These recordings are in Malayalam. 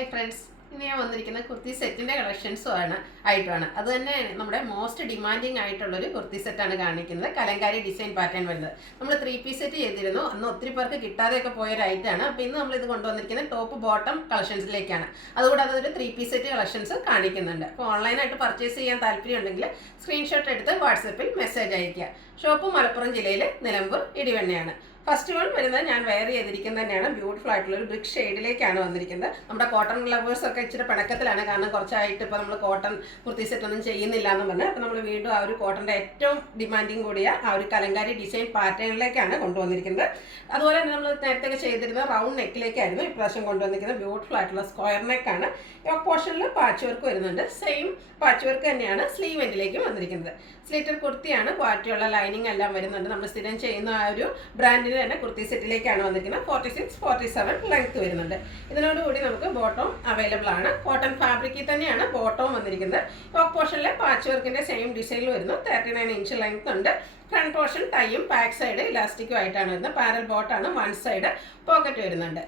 Hi friends, ഇന്ന് ഞാൻ വന്നിരിക്കുന്ന കുർത്തി സെറ്റിന്റെ കളക്ഷൻസുമാണ് ആയിട്ടാണ്. അത് തന്നെ നമ്മുടെ മോസ്റ്റ് ഡിമാൻഡിങ് ആയിട്ടുള്ളൊരു കുർത്തി സെറ്റാണ് കാണിക്കുന്നത്. കലങ്കാരി ഡിസൈൻ പാറ്റേൺ വരുന്നത്. നമ്മൾ 3 പീസ് സെറ്റ് ചെയ്തിരുന്നു. അന്ന് ഒത്തിരി പേർക്ക് കിട്ടാതെയൊക്കെ പോയ ഒരു ഐറ്റാണ്. അപ്പോൾ ഇന്ന് നമ്മൾ ഇത് കൊണ്ടുവന്നിരിക്കുന്നത് ടോപ്പ് ബോട്ടം കളക്ഷൻസിലേക്കാണ്. അതുകൂടാതെ ഒരു 3 പീസ് സെറ്റ് കളക്ഷൻസ് കാണിക്കുന്നുണ്ട്. അപ്പോൾ ഓൺലൈനായിട്ട് പർച്ചേസ് ചെയ്യാൻ താല്പര്യമുണ്ടെങ്കിൽ സ്ക്രീൻഷോട്ട് എടുത്ത് വാട്സപ്പിൽ മെസ്സേജ് അയയ്ക്കുക. ഷോപ്പ് മലപ്പുറം ജില്ലയിൽ നിലമ്പൂർ ഇടിവണ്ണയാണ്. ഫസ്റ്റ് വൺ വരുന്നത് ഞാൻ വെയർ ചെയ്തിരിക്കുന്നത് തന്നെയാണ്. ബ്യൂട്ടിഫുൾ ആയിട്ടുള്ള ഒരു ബ്രിക്ക് ഷെയ്ഡിലേക്കാണ് വന്നിരിക്കുന്നത്. നമ്മുടെ കോട്ടൺ ലവേഴ്സ് ഒക്കെ ഇച്ചിരി പിണക്കത്തിലാണ്, കാരണം കുറച്ചായിട്ട് ഇപ്പോൾ നമ്മൾ കോട്ടൺ കുർത്തി സെറ്റ് ഒന്നും ചെയ്യുന്നില്ല എന്ന് പറഞ്ഞാൽ അപ്പോൾ നമ്മൾ വീണ്ടും ആ ഒരു കോട്ടൻ്റെ ഏറ്റവും ഡിമാൻഡിങ് കൂടിയ ആ ഒരു കലങ്കാരി ഡിസൈൻ പാറ്റേണിലേക്കാണ് കൊണ്ടുവന്നിരിക്കുന്നത്. അതുപോലെ തന്നെ നമ്മൾ നേരത്തെ ചെയ്തിരുന്ന റൗണ്ട് നെക്കിലേക്കായിരുന്നു ഇപ്രാവശ്യം കൊണ്ടുവന്നിരിക്കുന്നത്. ബ്യൂട്ടിഫുൾ ആയിട്ടുള്ള സ്ക്വയർ നെക്കാണ്. യോക്ക് പോർഷനിൽ പാച്ച് വർക്ക് വരുന്നുണ്ട്. സെയിം പാച്ച് വർക്ക് തന്നെയാണ് സ്ലീവ് എൻഡിലേക്കും വന്നിരിക്കുന്നത്. സ്ലിറ്റർ കുർത്തിയാണ്, ക്വാളിറ്റിയുള്ള ലൈനിങ് എല്ലാം വരുന്നുണ്ട്. നമ്മൾ സ്ഥിരം ചെയ്യുന്ന ആ ഒരു ബ്രാൻഡിന് തന്നെ കുർത്തി സെറ്റിലേക്കാണ് വന്നിരിക്കുന്നത്. 46-47 ലെങ്ത് വരുന്നുണ്ട്. ഇതിനോടുകൂടി നമുക്ക് ബോട്ടം അവൈലബിൾ ആണ്. കോട്ടൺ ഫാബ്രിക്കിൽ തന്നെയാണ് ബോട്ടവും വന്നിരിക്കുന്നത്. ടോപ്പ് പോർഷനിലെ പാച്ച് വർക്കിന്റെ സെയിം ഡിസൈനിൽ വരുന്നു. 39 ഇഞ്ച് ലെങ്ത് ഉണ്ട്. ഫ്രണ്ട് പോർഷൻ ടൈയും ബാക്ക് സൈഡ് ഇലാസ്റ്റിക്കും ആയിട്ടാണ് വരുന്നത്. പാരൽ ബോട്ടാണ്, വൺ സൈഡ് പോക്കറ്റ് വരുന്നുണ്ട്.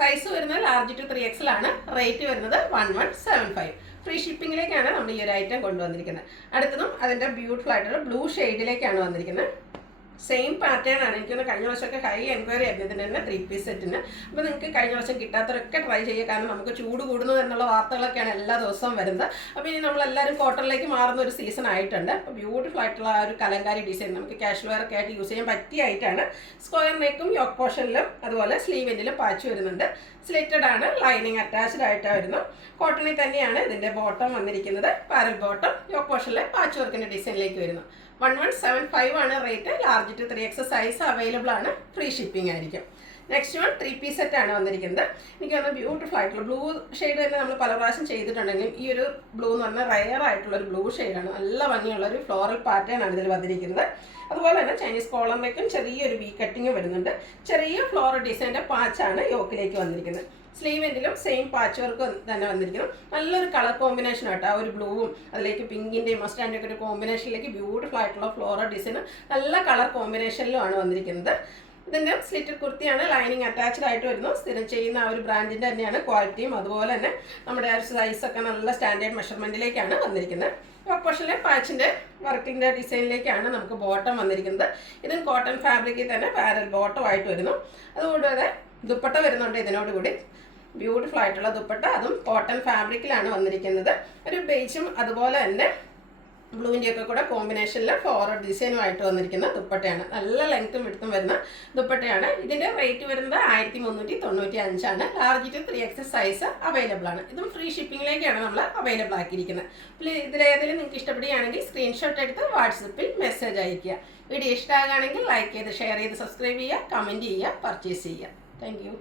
സൈസ് വരുന്നത് large to 3XL ആണ്. റേറ്റ് വരുന്നത് 1175. ഫ്രീ ഷിപ്പിങ്ങിലേക്കാണ് നമ്മൾ ഈ ഒരു ഐറ്റം കൊണ്ടുവന്നിരിക്കുന്നത്. അടുത്തതും അതിൻ്റെ ബ്യൂട്ടിഫുൾ ആയിട്ടുള്ള ബ്ലൂ ഷെയ്ഡിലേക്കാണ് വന്നിരിക്കുന്നത്. സെയിം പാറ്റേൺ ആണ്. എനിക്കൊന്ന് കഴിഞ്ഞ വർഷമൊക്കെ ഹൈ എൻക്വയറി ആയിരുന്നു ഇതിന് തന്നെ 3 പീസ് സെറ്റിന്. അപ്പോൾ നിങ്ങൾക്ക് കഴിഞ്ഞ വർഷം കിട്ടാത്തവരൊക്കെ ട്രൈ ചെയ്യുക. കാരണം നമുക്ക് ചൂട് കൂടുന്നു എന്നുള്ള വാർത്തകളൊക്കെയാണ് എല്ലാ ദിവസവും വരുന്നത്. അപ്പോൾ ഇനി നമ്മളെല്ലാവരും കോട്ടണിലേക്ക് മാറുന്ന ഒരു സീസൺ ആയിട്ടുണ്ട്. അപ്പോൾ ബ്യൂട്ടിഫുൾ ആയിട്ടുള്ള ആ ഒരു കലങ്കാരി ഡിസൈൻ നമുക്ക് കാഷ്വൽ വെയർ ഒക്കെ ആയിട്ട് യൂസ് ചെയ്യാൻ പറ്റിയ ആയിട്ടാണ്. സ്ക്വയർ നെക്കും യോക്ക് പോർഷനിലും അതുപോലെ സ്ലീവ് എൻഡിലും പാച്ച് വരുന്നുണ്ട്. സ്ലിറ്റഡ് ആണ്, ലൈനിങ് അറ്റാച്ച്ഡ് ആയിട്ടാണ് വരുന്നു. കോട്ടണിൽ തന്നെയാണ് ഇതിൻ്റെ ബോട്ടം വന്നിരിക്കുന്നത്. പാരൽ ബോട്ടം, യോക്ക് പോർഷനിലെ പാച്ച് വർക്കിൻ്റെ ഡിസൈനിലേക്ക് വരുന്നു. 1175 ആണ് rate. large to 3XL size available ആണ്. ഫ്രീ ഷിപ്പിംഗ് ആയിരിക്കും. നെക്സ്റ്റ് വൺ 3 പീസ് സെറ്റ് ആണ് വന്നിരിക്കുന്നത്. എനിക്ക് തോന്നുന്നത് ബ്യൂട്ടിഫുൾ ആയിട്ടുള്ള ബ്ലൂ ഷെയ്ഡ് തന്നെ നമ്മൾ പല പ്രാവശ്യം ചെയ്തിട്ടുണ്ടെങ്കിലും ഈ ഒരു ബ്ലൂ എന്ന് പറഞ്ഞാൽ റയർ ആയിട്ടുള്ള ഒരു ബ്ലൂ ഷെയ്ഡാണ്. നല്ല ഭംഗിയുള്ള ഒരു ഫ്ലോറൽ പാറ്റേൺ ആണ് ഇതിൽ വന്നിരിക്കുന്നത്. അതുപോലെ തന്നെ ചൈനീസ് കോളറിലേക്കും ചെറിയൊരു വി കട്ടിങ്ങും വരുന്നുണ്ട്. ചെറിയ ഫ്ലോറൽ ഡിസൈൻ്റെ പാച്ചാണ് യോക്കിലേക്ക് വന്നിരിക്കുന്നത്. സ്ലീവ് എൻഡിലും സെയിം പാച്ച് വർക്ക് തന്നെ വന്നിരിക്കുന്നു. നല്ലൊരു കളർ കോമ്പിനേഷൻ ആയിട്ട് ആ ഒരു ബ്ലൂവും അതിലേക്ക് പിങ്കിൻ്റെയും മസ്റ്റാൻഡിൻ്റെ ഒക്കെ ഒരു കോമ്പിനേഷനിലേക്ക് ബ്യൂട്ടിഫുൾ ആയിട്ടുള്ള ഫ്ലോറൽ ഡിസൈൻ നല്ല കളർ കോമ്പിനേഷനിലുമാണ് വന്നിരിക്കുന്നത്. ഇതിൻ്റെ സ്ലിറ്റർ കുർത്തിയാണ്, ലൈനിങ് അറ്റാച്ച്ഡ് ആയിട്ട് വരുന്നു. സ്ഥിരം ചെയ്യുന്ന ആ ഒരു ബ്രാൻഡിൻ്റെ തന്നെയാണ് ക്വാളിറ്റിയും. അതുപോലെ തന്നെ നമ്മുടെ ആ ഒരു സൈസൊക്കെ നല്ല സ്റ്റാൻഡേർഡ് മെഷർമെൻറ്റിലേക്കാണ് വന്നിരിക്കുന്നത്. പോർഷനിലെ പാച്ചിൻ്റെ വർക്കിൻ്റെ ഡിസൈനിലേക്കാണ് നമുക്ക് ബോട്ടം വന്നിരിക്കുന്നത്. ഇതും കോട്ടൺ ഫാബ്രിക്കിൽ തന്നെ പാരൽ ബോട്ടം ആയിട്ട് വരുന്നു. അതുകൂടാതെ ദുപ്പട്ട വരുന്നുണ്ട് ഇതിനോടുകൂടി. ബ്യൂട്ടിഫുൾ ആയിട്ടുള്ള ദുപ്പട്ട, അതും കോട്ടൺ ഫാബ്രിക്കിലാണ് വന്നിരിക്കുന്നത്. ഒരു ബേജും അതുപോലെ തന്നെ ബ്ലൂവിൻ്റെയൊക്കെ കൂടെ കോമ്പിനേഷനിൽ ഫ്ലോറൽ ഡിസൈനുമായിട്ട് വന്നിരിക്കുന്ന ദുപ്പട്ടയാണ്. നല്ല ലെങ്ത്തും വിടുത്തും വരുന്ന ദുപ്പട്ടയാണ്. ഇതിൻ്റെ റേറ്റ് വരുന്നത് 1395 ആണ്. large to 3XL size available ആണ്. ഇതും ഫ്രീ ഷിപ്പിങ്ങിലേക്കാണ് നമ്മൾ അവൈലബിൾ ആക്കിയിരിക്കുന്നത്. അപ്പോൾ ഇതിലേതെങ്കിലും നിങ്ങൾക്ക് ഇഷ്ടപ്പെടുകയാണെങ്കിൽ സ്ക്രീൻഷോട്ട് എടുത്ത് വാട്സപ്പിൽ മെസ്സേജ് അയയ്ക്കുക. വീഡിയോ ഇഷ്ടമാകുകയാണെങ്കിൽ ലൈക്ക് ചെയ്ത് ഷെയർ ചെയ്ത് സബ്സ്ക്രൈബ് ചെയ്യുക, കമൻറ്റ് ചെയ്യുക, പർച്ചേസ് ചെയ്യുക. Thank you.